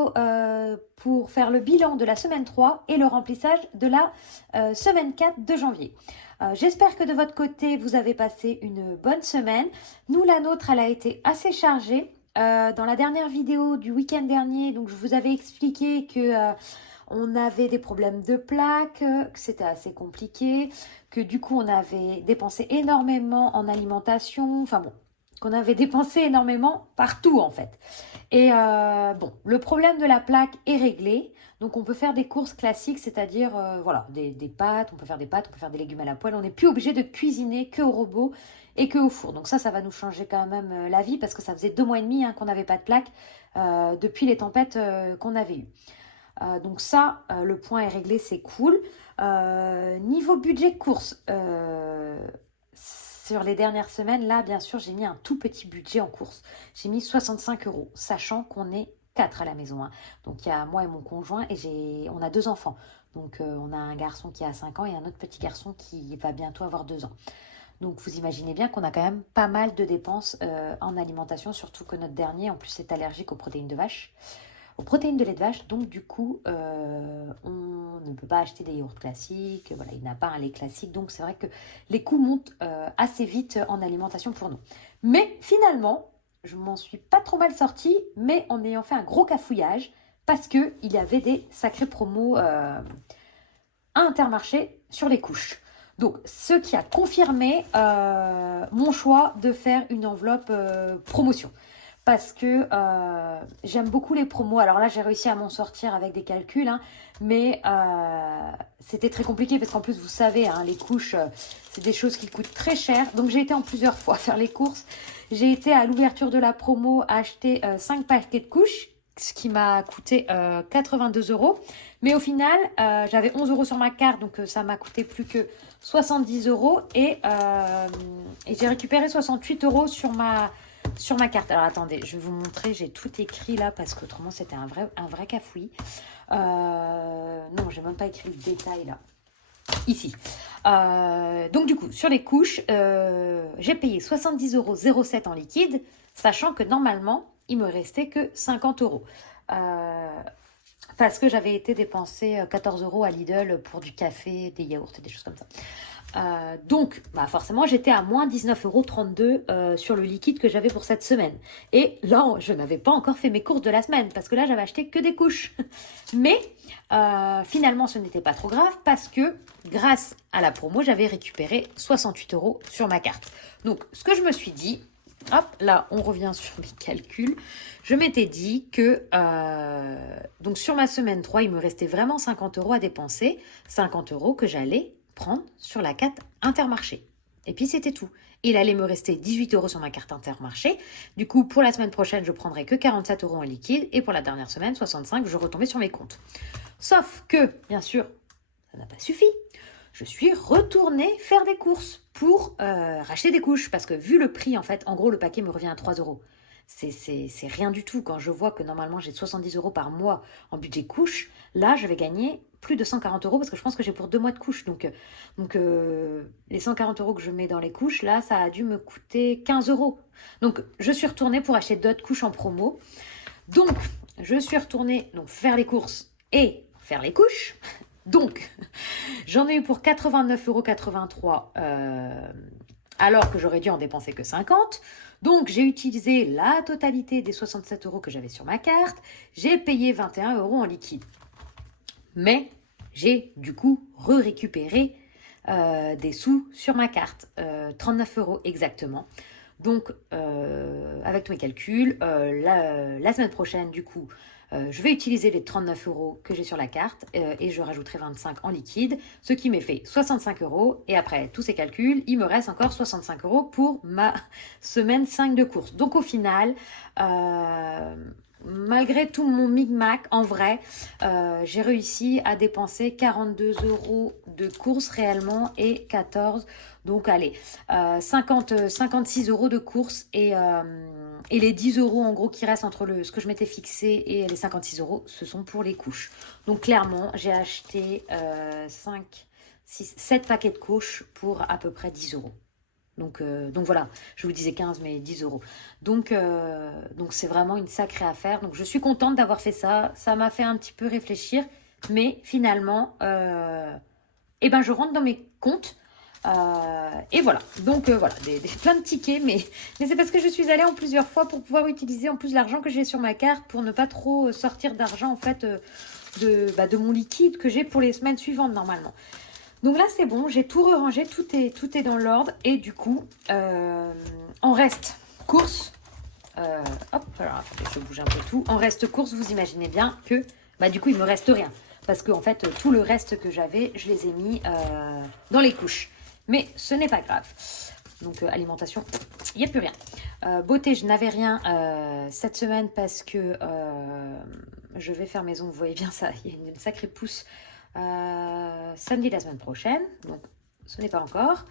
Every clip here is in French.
vidéo pour faire le bilan de la semaine 3 et le remplissage de la semaine 4 de janvier. J'espère que de votre côté, vous avez passé une bonne semaine. Nous, la nôtre, elle a été assez chargée. Dans la dernière vidéo du week-end dernier, donc je vous avais expliqué que on avait des problèmes de plaques, que c'était assez compliqué, que du coup on avait dépensé énormément en alimentation, enfin bon, qu'on avait dépensé énormément partout en fait. Et bon, le problème de la plaque est réglé. Donc on peut faire des courses classiques, c'est-à-dire voilà, des pâtes, on peut faire des pâtes, on peut faire des légumes à la poêle. On n'est plus obligé de cuisiner que au robot et que au four. Donc ça va nous changer quand même la vie parce que ça faisait 2 mois et demi qu'on n'avait pas de plaque depuis les tempêtes qu'on avait eues. Donc ça, le point est réglé, c'est cool. Niveau budget course, sur les dernières semaines, là, bien sûr, j'ai mis un tout petit budget en course. J'ai mis 65 €, sachant qu'on est 4 à la maison. Hein. Donc, il y a moi et mon conjoint et on a 2 enfants. Donc, on a un garçon qui a 5 ans et un autre petit garçon qui va bientôt avoir 2 ans. Donc, vous imaginez bien qu'on a quand même pas mal de dépenses en alimentation, surtout que notre dernier, en plus, est allergique aux protéines de vache. Aux protéines de lait de vache, donc du coup, on ne peut pas acheter des yaourts classiques, voilà, il n'a pas un lait classique, donc c'est vrai que les coûts montent assez vite en alimentation pour nous. Mais finalement, je m'en suis pas trop mal sortie, mais en ayant fait un gros cafouillage, parce qu'il y avait des sacrés promos à Intermarché sur les couches. Donc, ce qui a confirmé mon choix de faire une enveloppe promotion. Parce que j'aime beaucoup les promos. Alors là, j'ai réussi à m'en sortir avec des calculs, hein, mais c'était très compliqué parce qu'en plus, vous savez, hein, les couches, c'est des choses qui coûtent très cher. Donc, j'ai été en plusieurs fois faire les courses. J'ai été à l'ouverture de la promo acheter 5 paquets de couches, ce qui m'a coûté 82 €. Mais au final, j'avais 11 € sur ma carte, donc ça m'a coûté plus que 70 € et j'ai récupéré 68 € sur ma carte. Alors attendez, je vais vous montrer, j'ai tout écrit là parce qu'autrement c'était un vrai cafouillis. Non, j'ai même pas écrit le détail là. Ici. Donc du coup, sur les couches, j'ai payé 70,07 € en liquide, sachant que normalement, il me restait que 50 €. Parce que j'avais été dépenser 14 € à Lidl pour du café, des yaourts et des choses comme ça. Donc, forcément, j'étais à moins 19,32 € sur le liquide que j'avais pour cette semaine. Et là, je n'avais pas encore fait mes courses de la semaine parce que là, j'avais acheté que des couches. Mais finalement, ce n'était pas trop grave parce que grâce à la promo, j'avais récupéré 68 € sur ma carte. Donc, ce que je me suis dit, hop, là, on revient sur mes calculs. Je m'étais dit que donc sur ma semaine 3, il me restait vraiment 50 € à dépenser. 50 € que j'allais prendre sur la carte Intermarché. Et puis c'était tout. Il allait me rester 18 € sur ma carte Intermarché. Du coup, pour la semaine prochaine, je prendrai que 47 € en liquide. Et pour la dernière semaine, 65, je retombais sur mes comptes. Sauf que, bien sûr, ça n'a pas suffi. Je suis retournée faire des courses pour racheter des couches. Parce que vu le prix, en fait, en gros, le paquet me revient à 3 €. C'est rien du tout. Quand je vois que normalement, j'ai 70 € par mois en budget couches, là, je vais gagner plus de 140 € parce que je pense que j'ai pour 2 mois de couches. Donc les 140 € que je mets dans les couches, là, ça a dû me coûter 15 €. Donc, je suis retournée pour acheter d'autres couches en promo. Donc, je suis retournée faire les courses et faire les couches. Donc, j'en ai eu pour 89,83 € alors que j'aurais dû en dépenser que 50. Donc, j'ai utilisé la totalité des 67 € que j'avais sur ma carte. J'ai payé 21 € en liquide. Mais j'ai du coup récupéré des sous sur ma carte, 39 € exactement. Donc, avec tous mes calculs, la semaine prochaine, du coup, je vais utiliser les 39 € que j'ai sur la carte et je rajouterai 25 en liquide, ce qui m'est fait 65 €. Et après tous ces calculs, il me reste encore 65 € pour ma semaine 5 de course. Donc, au final, malgré tout mon micmac, en vrai, j'ai réussi à dépenser 42 € de courses réellement et 14. Donc, allez, 56 € de courses et les 10 € en gros qui restent entre ce que je m'étais fixé et les 56 €, ce sont pour les couches. Donc, clairement, j'ai acheté 7 paquets de couches pour à peu près 10 €. Donc voilà, je vous disais 15, mais 10 euros. Donc c'est vraiment une sacrée affaire. Donc je suis contente d'avoir fait ça. Ça m'a fait un petit peu réfléchir. Mais finalement, eh ben, je rentre dans mes comptes. Et voilà. Donc voilà, plein de tickets. Mais c'est parce que je suis allée en plusieurs fois pour pouvoir utiliser en plus l'argent que j'ai sur ma carte pour ne pas trop sortir d'argent en fait de mon liquide que j'ai pour les semaines suivantes normalement. Donc là, c'est bon, j'ai tout rangé, tout est dans l'ordre. Et du coup, en reste course. Hop, alors attendez, je bouge un peu tout. En reste course, vous imaginez bien que, du coup, il me reste rien. Parce qu'en fait, tout le reste que j'avais, je les ai mis dans les couches. Mais ce n'est pas grave. Donc, alimentation, il n'y a plus rien. Beauté, je n'avais rien cette semaine parce que je vais faire mes ongles. Vous voyez bien ça, il y a une sacrée pousse. Samedi la semaine prochaine, donc ce n'est pas encore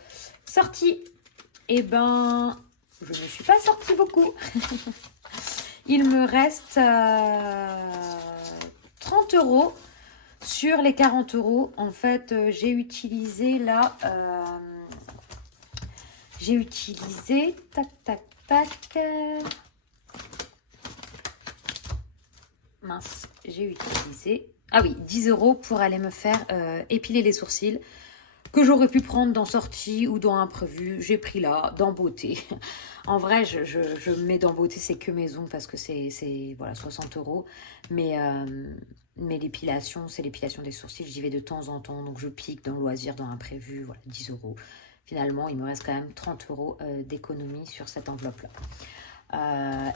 sorti. Eh ben, je ne suis pas sortie beaucoup. Il me reste 30 euros sur les 40 euros. En fait, j'ai utilisé là, j'ai utilisé mince, j'ai utilisé ah oui, 10 euros pour aller me faire épiler les sourcils que j'aurais pu prendre dans sortie ou dans imprévu. J'ai pris là, dans beauté. En vrai, je mets dans beauté, c'est que maison parce que c'est voilà, 60 euros. Mais l'épilation, c'est l'épilation des sourcils. J'y vais de temps en temps. Donc je pique dans loisir, dans imprévu. Voilà, 10 euros. Finalement, il me reste quand même 30 euros d'économie sur cette enveloppe-là.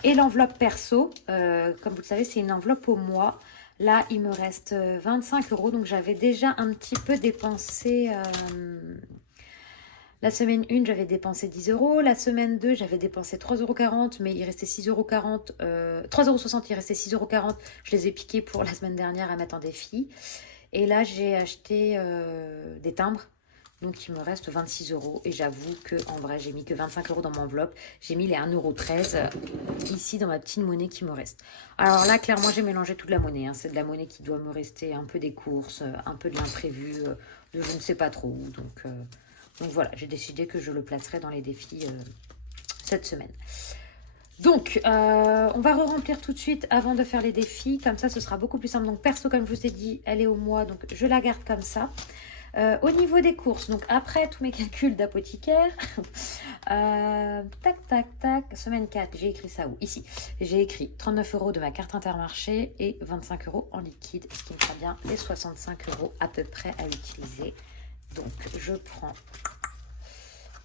Et l'enveloppe perso, comme vous le savez, c'est une enveloppe au mois. Là, il me reste 25 euros. Donc, j'avais déjà un petit peu dépensé. La semaine 1, j'avais dépensé 10 euros. La semaine 2, j'avais dépensé 3,40 euros. Mais il restait 6,40 euros. 3,60 euros, il restait 6,40 euros. Je les ai piqués pour la semaine dernière à mettre en défi. Et là, j'ai acheté des timbres. Donc, il me reste 26 euros. Et j'avoue qu'en vrai, j'ai mis que 25 euros dans mon enveloppe. J'ai mis les 1,13 € ici dans ma petite monnaie qui me reste. Alors là, clairement, j'ai mélangé toute la monnaie. Hein. C'est de la monnaie qui doit me rester, un peu des courses, un peu de l'imprévu, de je ne sais pas trop où. Donc voilà, j'ai décidé que je le placerai dans les défis cette semaine. Donc, on va re-remplir tout de suite avant de faire les défis. Comme ça, ce sera beaucoup plus simple. Donc, perso, comme je vous ai dit, elle est au mois. Donc, je la garde comme ça. Au niveau des courses, donc après tous mes calculs d'apothicaire, semaine 4, j'ai écrit ça où? Ici. J'ai écrit 39 euros de ma carte Intermarché et 25 euros en liquide, ce qui me fera bien les 65 euros à peu près à utiliser. Donc, je prends,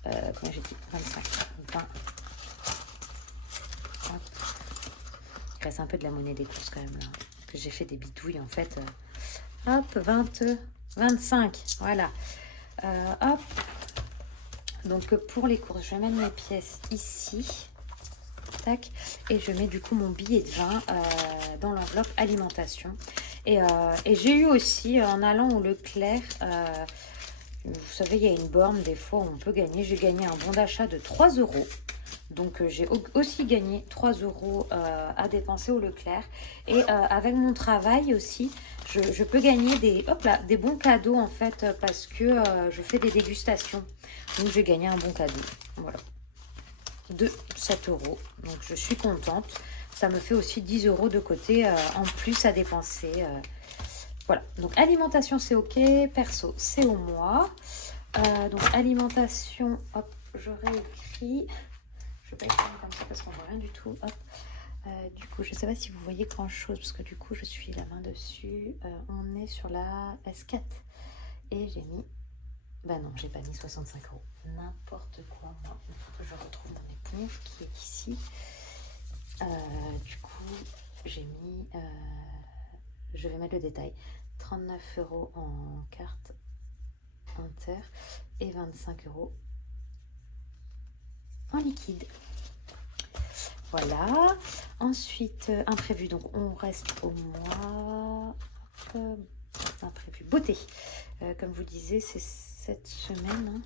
comment j'ai dit, 25, 20. Hop. Il reste un peu de la monnaie des courses quand même là, parce que j'ai fait des bidouilles en fait. Hop, 25, voilà. Hop. Donc pour les courses, je mets mes pièces ici. Tac. Et je mets du coup mon billet de 20 dans l'enveloppe alimentation. Et j'ai eu aussi, en allant au Leclerc, vous savez, il y a une borne des fois où on peut gagner. J'ai gagné un bon d'achat de 3 euros. Donc j'ai aussi gagné 3 euros à dépenser au Leclerc. Et avec mon travail aussi, je peux gagner des bons cadeaux en fait parce que je fais des dégustations. Donc j'ai gagné un bon cadeau. Voilà. De 7 euros. Donc je suis contente. Ça me fait aussi 10 euros de côté en plus à dépenser. Voilà. Donc alimentation c'est ok. Perso c'est au mois. Donc alimentation, hop, j'aurais écrit... Je ne vais pas écrire comme ça parce qu'on ne voit rien du tout. Hop. Du coup, je ne sais pas si vous voyez grand chose parce que du coup, je suis la main dessus. On est sur la S4 et j'ai mis. Bah non, j'ai pas mis 65 euros. N'importe quoi. Moi, il faut que je retrouve mon éponge qui est ici. Du coup, j'ai mis. Je vais mettre le détail. 39 euros en carte Inter et 25 euros en liquide. Voilà. Ensuite, imprévu. Donc, on reste au mois. Imprévu. Beauté. Comme vous disiez, c'est cette semaine. Hein.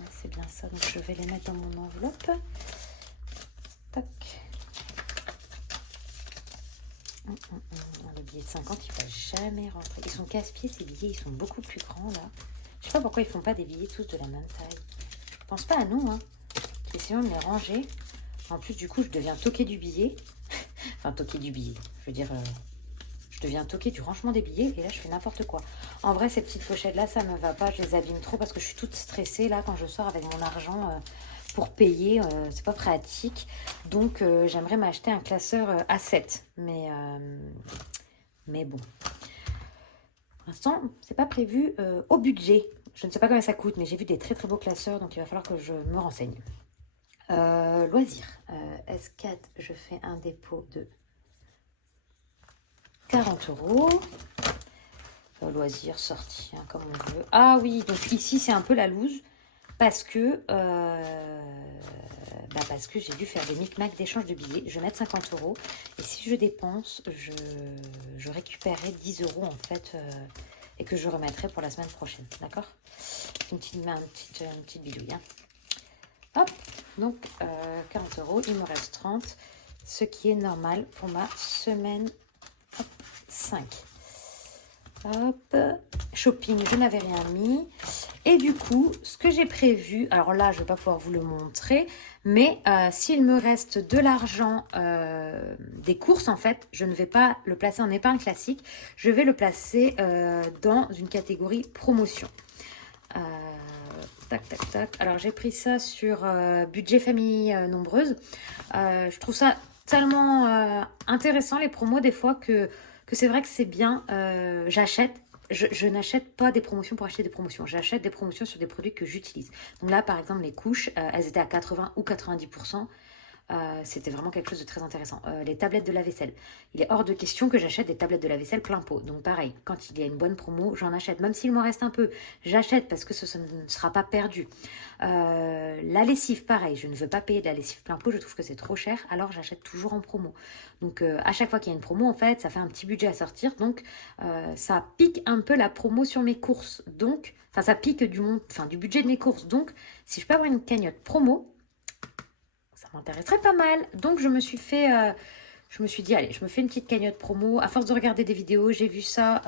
Ouais, c'est bien ça. Donc, je vais les mettre dans mon enveloppe. Tac. Le billet de 50, il ne va jamais rentrer. Ils sont casse-pieds, ces billets. Ils sont beaucoup plus grands, là. Je sais pas pourquoi ils font pas des billets tous de la même taille. Je pense pas à nous, hein. Essayons de les ranger. En plus, du coup, je deviens toqué du billet. Enfin, toqué du billet. Je veux dire, je deviens toqué du rangement des billets. Et là, je fais n'importe quoi. En vrai, ces petites pochettes-là, ça me va pas. Je les abîme trop parce que je suis toute stressée, là, quand je sors avec mon argent pour payer. C'est pas pratique. Donc, j'aimerais m'acheter un classeur A7. Mais bon. Pour l'instant, c'est pas prévu au budget. Je ne sais pas combien ça coûte, mais j'ai vu des très très beaux classeurs, donc il va falloir que je me renseigne. Loisirs. S4, je fais un dépôt de 40 euros. Loisirs, sortie, hein, comme on veut. Ah oui, donc ici c'est un peu la loose parce que j'ai dû faire des micmacs d'échange de billets. Je vais mettre 50 euros et si je dépense, je récupérerai 10 euros en fait et que je remettrai pour la semaine prochaine. D'accord? Une petite bidouille. Hein. Hop, donc 40 euros, il me reste 30, ce qui est normal pour ma semaine 5. Hop, shopping, je n'avais rien mis. Et du coup, ce que j'ai prévu, alors là, je ne vais pas pouvoir vous le montrer, mais s'il me reste de l'argent des courses, en fait, je ne vais pas le placer en épargne classique, je vais le placer dans une catégorie promotion. Tac, tac, tac. Alors, j'ai pris ça sur budget famille nombreuse. Je trouve ça tellement intéressant, les promos, des fois, que c'est vrai que c'est bien. J'achète. Je n'achète pas des promotions pour acheter des promotions. J'achète des promotions sur des produits que j'utilise. Donc là, par exemple, les couches, elles étaient à 80 ou 90%. C'était vraiment quelque chose de très intéressant. Les tablettes de lave-vaisselle. Il est hors de question que j'achète des tablettes de lave-vaisselle plein pot. Donc pareil, quand il y a une bonne promo, j'en achète. Même s'il m'en reste un peu, j'achète parce que ce ne sera pas perdu. La lessive, pareil. Je ne veux pas payer de la lessive plein pot. Je trouve que c'est trop cher. Alors j'achète toujours en promo. Donc à chaque fois qu'il y a une promo, en fait, ça fait un petit budget à sortir. Donc ça pique un peu la promo sur mes courses. Donc, ça pique du budget de mes courses. Donc, si je peux avoir une cagnotte promo, m'intéresserait pas mal. Donc je me suis dit allez, je me fais une petite cagnotte promo. À force de regarder des vidéos, j'ai vu ça.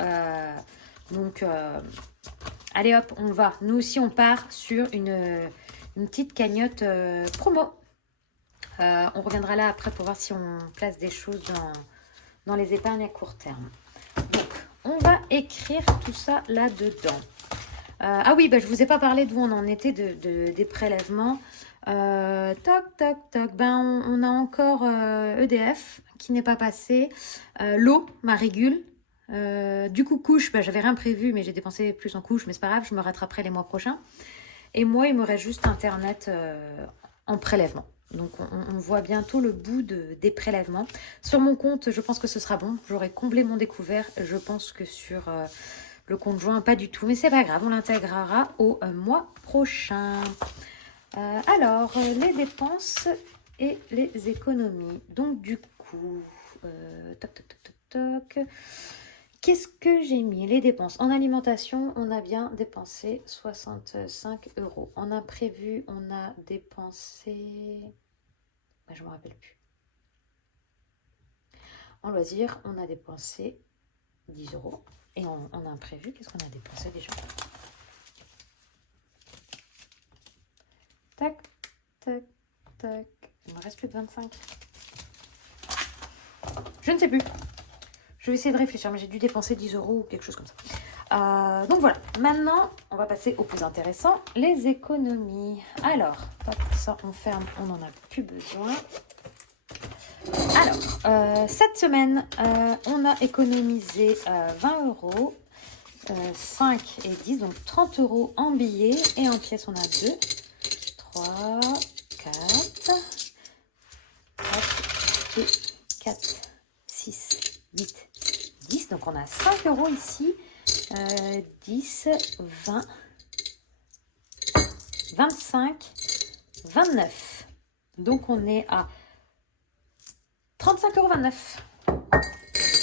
Allez hop, on va. Nous aussi, on part sur une petite cagnotte promo. On reviendra là après pour voir si on place des choses dans les épargnes à court terme. Donc, on va écrire tout ça là-dedans. Ah oui, je vous ai pas parlé d'où on en était des prélèvements. Toc, toc, toc. On a encore EDF qui n'est pas passé. L'eau, ma régule. Du coup, couche, j'avais rien prévu, mais j'ai dépensé plus en couche, mais c'est pas grave, je me rattraperai les mois prochains. Et moi, il me reste juste Internet en prélèvement. Donc, on voit bientôt le bout des prélèvements. Sur mon compte, je pense que ce sera bon. J'aurai comblé mon découvert. Je pense que sur le compte joint, pas du tout. Mais c'est pas grave, on l'intégrera au mois prochain. Alors, les dépenses et les économies. Donc, du coup, toc, toc, toc, toc, toc. Qu'est-ce que j'ai mis? Les dépenses. En alimentation, on a bien dépensé 65 euros. En imprévu, on a dépensé... je ne me rappelle plus. En loisirs, on a dépensé 10 euros. Et en imprévu, qu'est-ce qu'on a dépensé déjà? Tac, tac, tac. Il me reste plus de 25. Je ne sais plus. Je vais essayer de réfléchir, mais j'ai dû dépenser 10 euros ou quelque chose comme ça. Donc voilà. Maintenant, on va passer au plus intéressant, les économies. Alors, hop, ça on ferme, on n'en a plus besoin. Alors, cette semaine, on a économisé 20 euros. 5 et 10, donc 30 euros en billets. Et en pièces, on a 2, 3, 4, 2, 4, 6, 8, 10. Donc, on a 5 euros ici. 10, 20, 25, 29. Donc, on est à 35,29 €.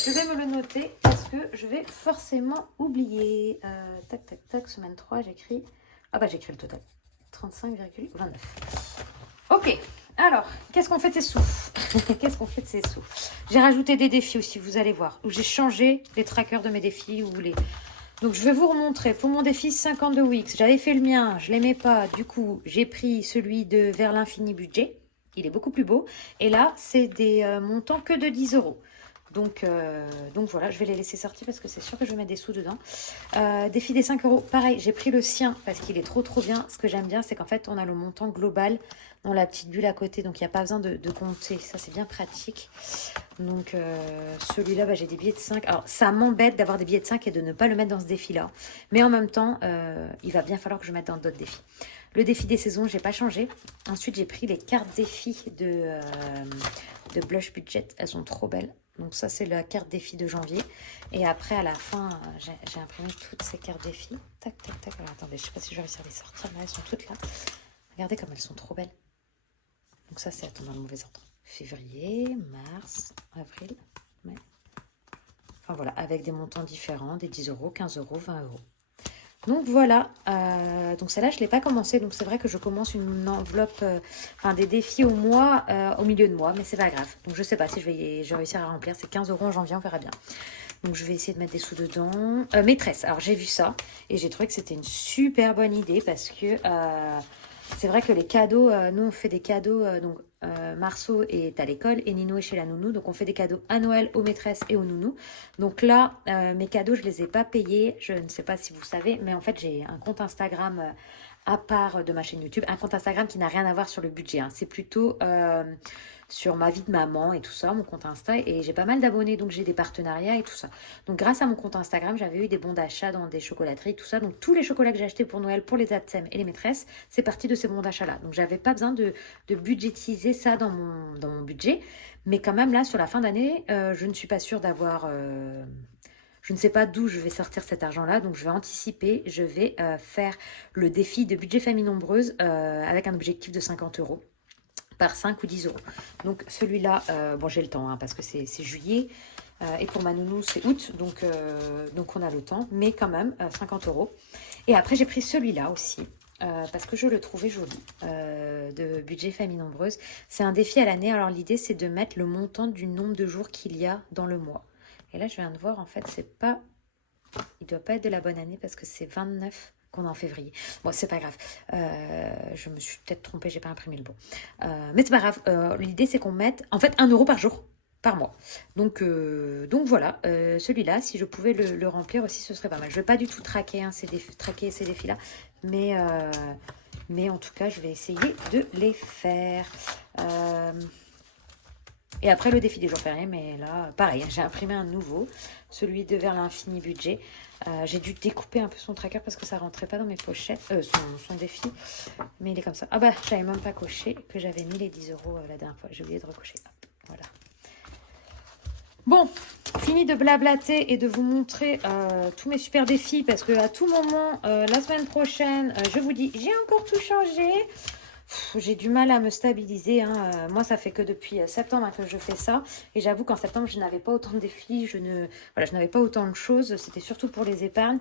Je vais me le noter parce que je vais forcément oublier. Tac, tac, tac, semaine 3, j'écris... j'écris le total. 35,29. Ok, alors, qu'est-ce qu'on fait de ces sous? Qu'est-ce qu'on fait de ces sous? J'ai rajouté des défis aussi, vous allez voir. Où j'ai changé les trackers de mes défis ou Donc, je vais vous remontrer pour mon défi 52 weeks. J'avais fait le mien, je l'aimais pas. Du coup, j'ai pris celui de Vers l'infini budget. Il est beaucoup plus beau. Et là, c'est des montants que de 10 euros. Donc voilà, je vais les laisser sortir parce que c'est sûr que je vais mettre des sous dedans. Défi des 5 euros, pareil, j'ai pris le sien parce qu'il est trop bien. Ce que j'aime bien, c'est qu'en fait, on a le montant global dans la petite bulle à côté. Donc, il n'y a pas besoin de compter. Ça, c'est bien pratique. Donc, celui-là, bah, j'ai des billets de 5. Alors, ça m'embête d'avoir des billets de 5 et de ne pas le mettre dans ce défi-là. Mais en même temps, il va bien falloir que je mette dans d'autres défis. Le défi des saisons, j'ai pas changé. Ensuite, j'ai pris les cartes défis de Blush Budget. Elles sont trop belles. Donc ça, c'est la carte défi de janvier. Et après, à la fin, j'ai imprimé toutes ces cartes défi. Tac, tac, tac. Alors, attendez, je sais pas si je vais réussir à les sortir. Là, elles sont toutes là. Regardez comme elles sont trop belles. Donc ça, c'est, attends, dans le mauvais ordre. Février, mars, avril, mai. Enfin voilà, avec des montants différents, des 10 euros, 15 euros, 20 euros. Donc voilà, donc celle-là je ne l'ai pas commencé, donc c'est vrai que je commence une enveloppe, enfin des défis au mois, au milieu de mois, mais c'est pas grave. Donc je sais pas si je vais réussir à remplir, c'est 15 euros en janvier, on verra bien. Donc je vais essayer de mettre des sous dedans. Maîtresse, alors j'ai vu ça et j'ai trouvé que c'était une super bonne idée parce que c'est vrai que les cadeaux, nous on fait des cadeaux, donc Marceau est à l'école et Nino est chez la nounou, donc on fait des cadeaux à Noël aux maîtresses et aux nounous. Donc là, mes cadeaux, je les ai pas payés, je ne sais pas si vous savez, mais en fait j'ai un compte Instagram à part de ma chaîne YouTube, un compte Instagram qui n'a rien à voir sur le budget, hein. C'est plutôt sur ma vie de maman et tout ça, mon compte Insta, et j'ai pas mal d'abonnés, donc j'ai des partenariats et tout ça. Donc grâce à mon compte Instagram, j'avais eu des bons d'achat dans des chocolateries, tout ça. Donc tous les chocolats que j'ai achetés pour Noël, pour les Atsem et les maîtresses, c'est parti de ces bons d'achat-là. Donc j'avais pas besoin de budgétiser ça dans mon budget. Mais quand même, là, sur la fin d'année, je ne suis pas sûre d'avoir... je ne sais pas d'où je vais sortir cet argent-là, donc je vais anticiper, je vais faire le défi de budget famille nombreuse avec un objectif de 50 euros par 5 ou 10 euros. Donc celui-là, bon j'ai le temps hein, parce que c'est juillet et pour ma nounou c'est août, donc on a le temps, mais quand même 50 euros. Et après j'ai pris celui-là aussi. Parce que je le trouvais joli, de budget famille nombreuse. C'est un défi à l'année, alors l'idée c'est de mettre le montant du nombre de jours qu'il y a dans le mois. Et là je viens de voir, en fait c'est pas, il doit pas être de la bonne année parce que c'est 29 qu'on est en février. Bon, c'est pas grave. Je me suis peut-être trompée, j'ai pas imprimé le bon. Mais c'est pas grave. L'idée, c'est qu'on mette, en fait, 1 euro par jour, par mois. Donc voilà. Celui-là, si je pouvais le remplir aussi, ce serait pas mal. Je vais pas du tout traquer, hein, traquer ces défis-là. Mais en tout cas, je vais essayer de les faire. Et après le défi des jours fériés, mais là, pareil, j'ai imprimé un nouveau, celui de Vers l'infini budget. J'ai dû découper un peu son tracker parce que ça rentrait pas dans mes pochettes, son défi. Mais il est comme ça. Ah bah, j'avais même pas coché que j'avais mis les 10 euros la dernière fois. J'ai oublié de recocher. Hop, voilà. Bon, fini de blablater et de vous montrer tous mes super défis parce que à tout moment, la semaine prochaine, je vous dis, j'ai encore tout changé. J'ai du mal à me stabiliser, hein. Moi, ça fait que depuis septembre hein, que je fais ça. Et j'avoue qu'en septembre, je n'avais pas autant de défis. Je n'avais pas autant de choses. C'était surtout pour les épargnes.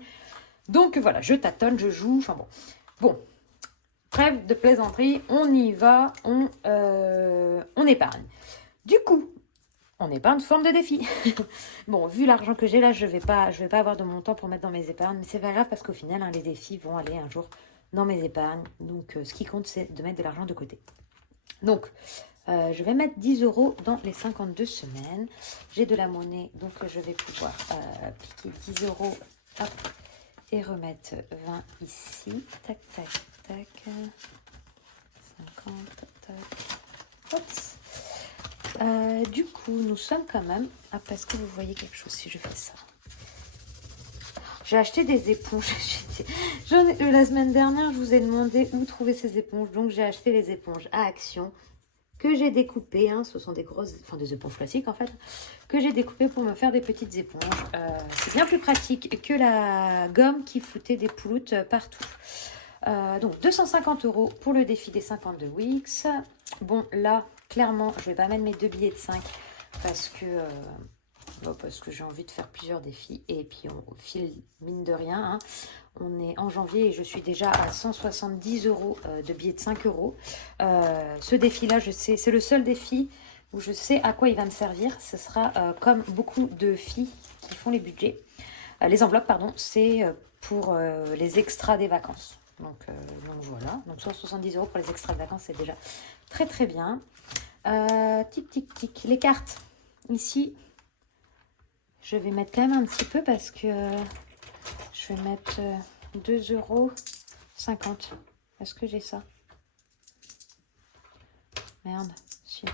Donc voilà, je tâtonne, je joue. Enfin bon. Bon, trêve de plaisanterie. On y va. On épargne. Du coup, on épargne sous forme de défi. Bon, vu l'argent que j'ai là, je vais pas avoir de montant pour mettre dans mes épargnes. Mais c'est pas grave parce qu'au final, hein, les défis vont aller un jour dans mes épargnes. Donc, ce qui compte, c'est de mettre de l'argent de côté. Donc, je vais mettre 10 euros dans les 52 semaines. J'ai de la monnaie, donc je vais pouvoir piquer 10 euros hop, et remettre 20 ici. Tac, tac, tac. 50, tac. Hop. Du coup, nous sommes quand même... Ah, parce que vous voyez quelque chose si je fais ça. J'ai acheté des éponges. La semaine dernière, je vous ai demandé où trouver ces éponges. Donc, j'ai acheté les éponges à Action que j'ai découpées. Hein. Ce sont des grosses, enfin des éponges classiques en fait, que j'ai découpées pour me faire des petites éponges. C'est bien plus pratique que la gomme qui foutait des pouloutes partout. Donc, 250 euros pour le défi des 52 weeks. Bon, là, clairement, je ne vais pas mettre mes 2 billets de 5 parce que... parce que j'ai envie de faire plusieurs défis et puis on file mine de rien hein. On est en janvier et je suis déjà à 170 euros de billets de 5 euros. Ce défi là, je sais, c'est le seul défi où je sais à quoi il va me servir. Ce sera comme beaucoup de filles qui font les budgets. les enveloppes, pardon, c'est pour les extras des vacances. Donc voilà, donc 170 € pour les extras de vacances, c'est déjà très très bien. Tic tic tic, les cartes, ici, je vais mettre quand même un petit peu parce que je vais mettre 2,50 €. Est-ce que j'ai ça? Merde, si.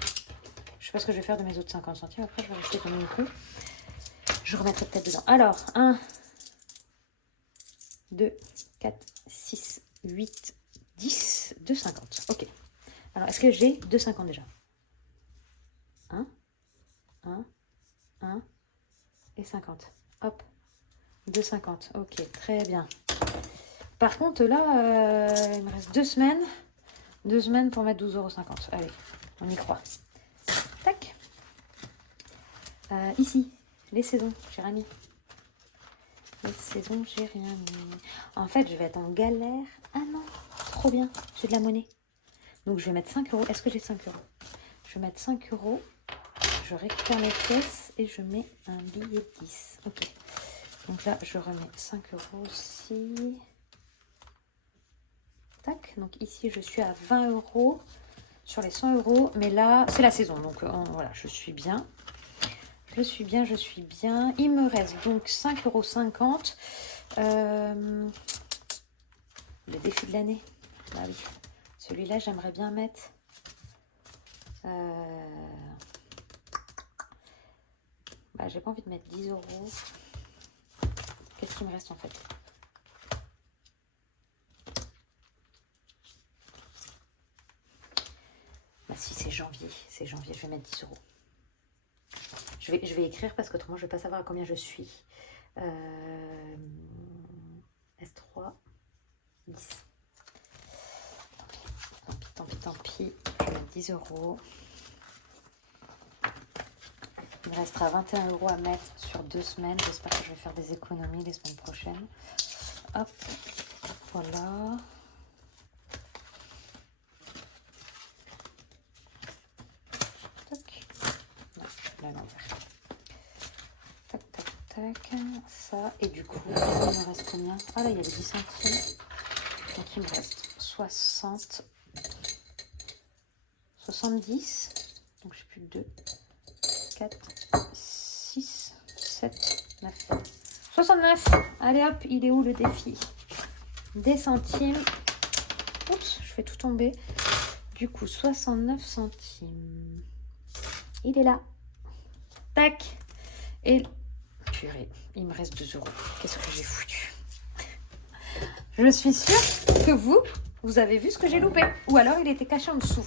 Je sais pas ce que je vais faire de mes autres 50 centimes, après je vais rester comme une queue. Je remettrai peut-être dedans. Alors, 1, 2, 4, 6, 8, 10, 2,50. Ok. Alors, est-ce que j'ai 2,50 déjà? 1, 1 et 50. Hop. 2,50. Ok, très bien. Par contre, là, il me reste 2 semaines. 2 semaines pour mettre 12,50 €. Allez, on y croit. Tac. Ici, les saisons, j'ai rien mis. Les saisons, j'ai rien mis. En fait, je vais être en galère. Ah non, trop bien, j'ai de la monnaie. Donc, je vais mettre 5 €. Est-ce que j'ai 5 €? Je vais mettre 5 €. Je récupère mes pièces et je mets un billet de 10. Ok. Donc là, je remets 5 € aussi. Tac. Donc ici, je suis à 20 € sur les 100 €. Mais là, c'est la saison. Donc voilà, je suis bien. Je suis bien, je suis bien. Il me reste donc 5,50 €. Le défi de l'année. Ah oui. Celui-là, j'aimerais bien mettre... Bah, j'ai pas envie de mettre 10 €. Qu'est-ce qu'il me reste en fait? Bah si, c'est janvier, je vais mettre 10 €. Je vais écrire parce qu'autrement je vais pas savoir à combien je suis. S3, 10. Tant pis. Je vais mettre 10 €. Il me restera 21 € à mettre sur 2 semaines. J'espère que je vais faire des économies les semaines prochaines. Hop, voilà. Tac. Non, là l'envers. Tac, tac, tac. Ça, et du coup, il me reste combien? Ah là, il y avait 10 centimes. Donc il me reste 60. 70. Donc j'ai plus de 2. 4, 6, 7, 9. 69. Allez hop, il est où le défi? Des centimes. Oups, je fais tout tomber. Du coup, 69 centimes. Il est là. Tac. Et purée, il me reste 2 €. Qu'est-ce que j'ai foutu? Je suis sûre que vous avez vu ce que j'ai loupé. Ou alors il était caché en dessous.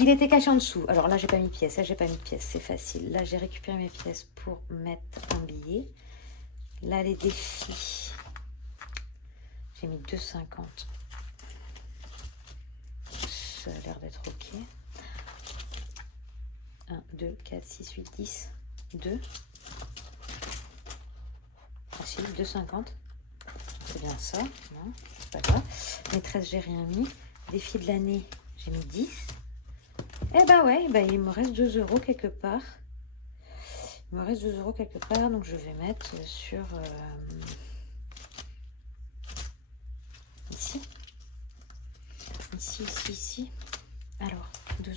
Il était caché en dessous. Alors là, j'ai pas mis de pièces. Là, j'ai pas mis de pièces. C'est facile. Là, j'ai récupéré mes pièces pour mettre un billet. Là, les défis. J'ai mis 2,50. Ça a l'air d'être OK. 1, 2, 4, 6, 8, 10. 2. Facile. 2,50. C'est bien ça. Non, c'est pas grave. Maîtresse, j'ai rien mis. Défi de l'année, j'ai mis 10. Eh ben ouais, il me reste 2 € quelque part. Il me reste 2 € quelque part, donc je vais mettre sur ici. Ici. Alors, 2 €.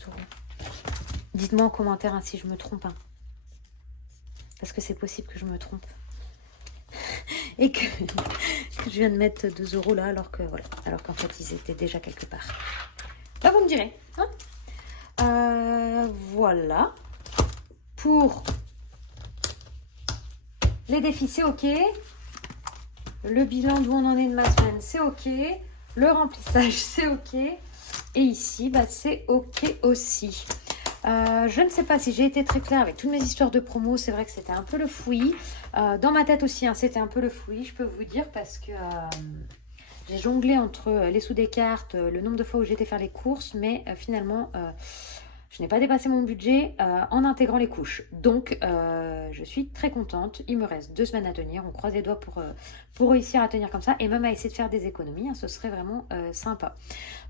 Dites-moi en commentaire si je me trompe. Hein. Parce que c'est possible que je me trompe. Et que je viens de mettre 2 € là, alors que voilà, alors qu'en fait ils étaient déjà quelque part. Là, vous me direz. Hein, voilà. Pour les défis, c'est OK. Le bilan d'où on en est de ma semaine, c'est OK. Le remplissage, c'est OK. Et ici, c'est OK aussi. Je ne sais pas si j'ai été très claire avec toutes mes histoires de promo. C'est vrai que c'était un peu le fouillis. Dans ma tête aussi, hein, c'était un peu le fouillis, je peux vous dire, parce que j'ai jonglé entre les sous des cartes, le nombre de fois où j'étais faire les courses. Mais finalement, Je n'ai pas dépassé mon budget en intégrant les couches. Donc, je suis très contente. Il me reste 2 semaines à tenir. On croise les doigts pour réussir à tenir comme ça et même à essayer de faire des économies, hein. Ce serait vraiment sympa.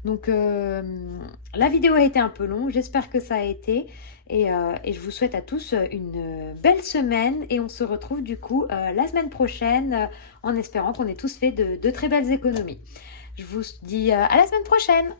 Donc, la vidéo a été un peu longue. J'espère que ça a été. Et je vous souhaite à tous une belle semaine. Et on se retrouve du coup la semaine prochaine en espérant qu'on ait tous fait de très belles économies. Je vous dis à la semaine prochaine.